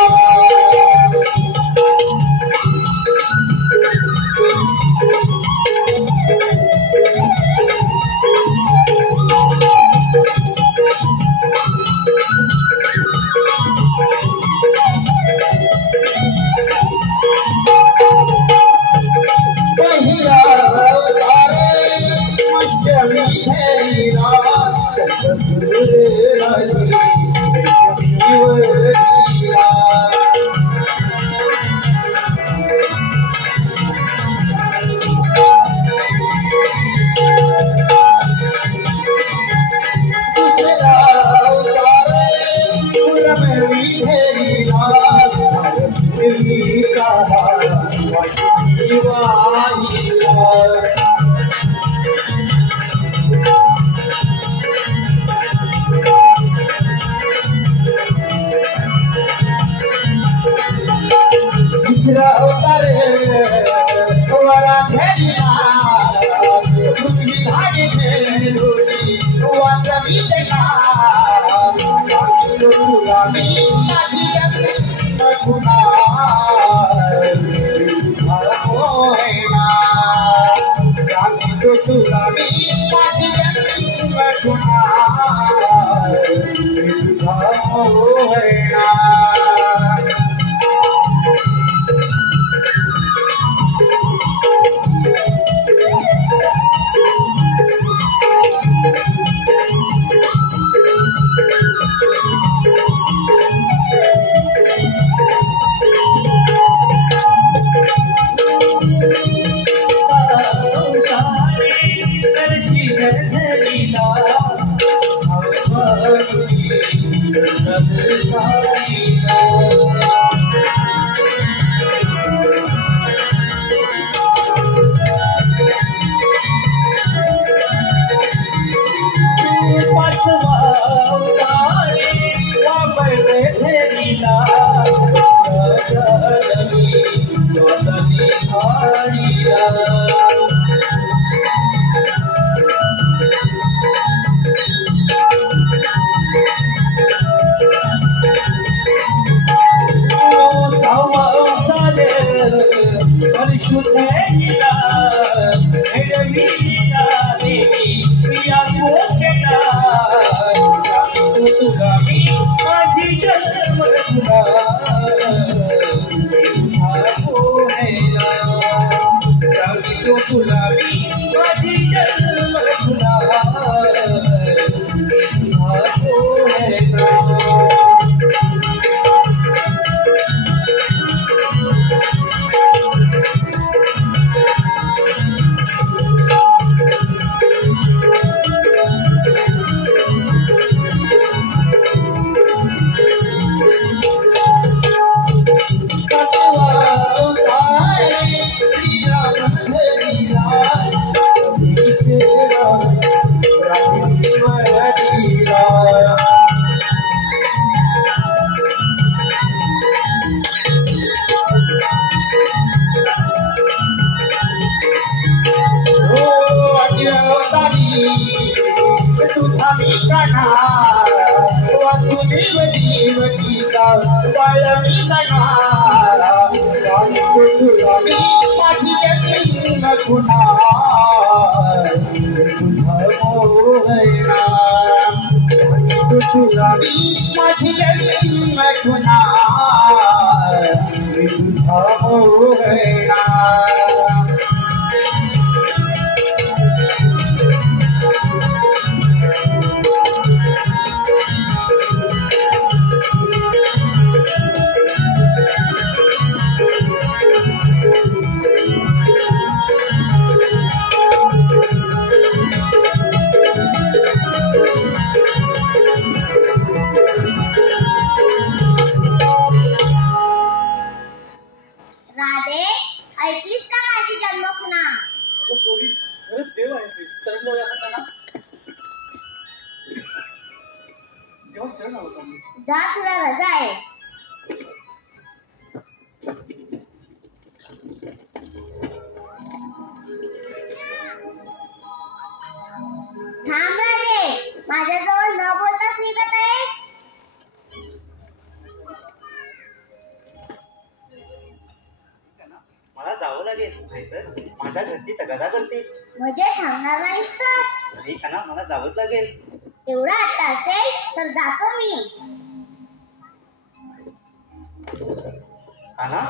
Oh, सुधरिला एडविला देवी प्रिया कोकेला तुला मी माझी जन्म तुला पोहेला तुला मी माझी जन्म तुला पोहेला माझी जन्म खुना राधे, ऐकलीस का माझी जन्मखुणा? पोरी खरंच देव आहे ते शरण जाऊया आपण त्यांना जेव्हा शरण आहोत आम्ही जा, तुला रजा आहे. थांब राधे, माझ्याजवळ न बोलताच निघत आहे. मला जावं लागेल नाहीतर माझ्या घरची तगादा करते म्हणजे थांबणार नाहीस तर? नाही का ना मला जावंच लागेल एवढा हट्ट असेल तर जातो मी. हा ना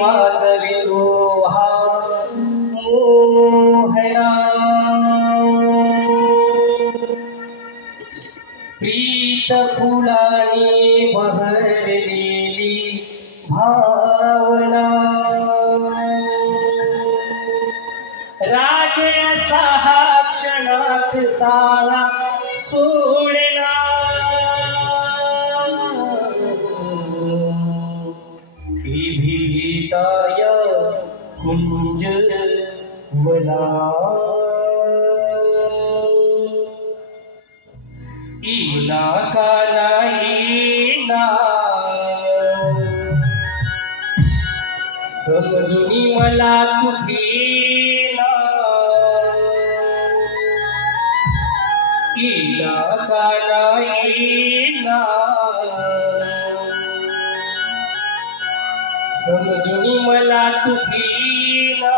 वादवितो हा मोहना प्रीत फुलानी बहरलेली भावना राग सहा क्षणात साला सोडला विभिताय कुंज वना इना का नाहीना समजुनी मला तुकेला इना का नाहीना समजुनी मला तुकेला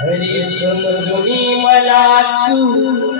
हरी समजुनी मला तू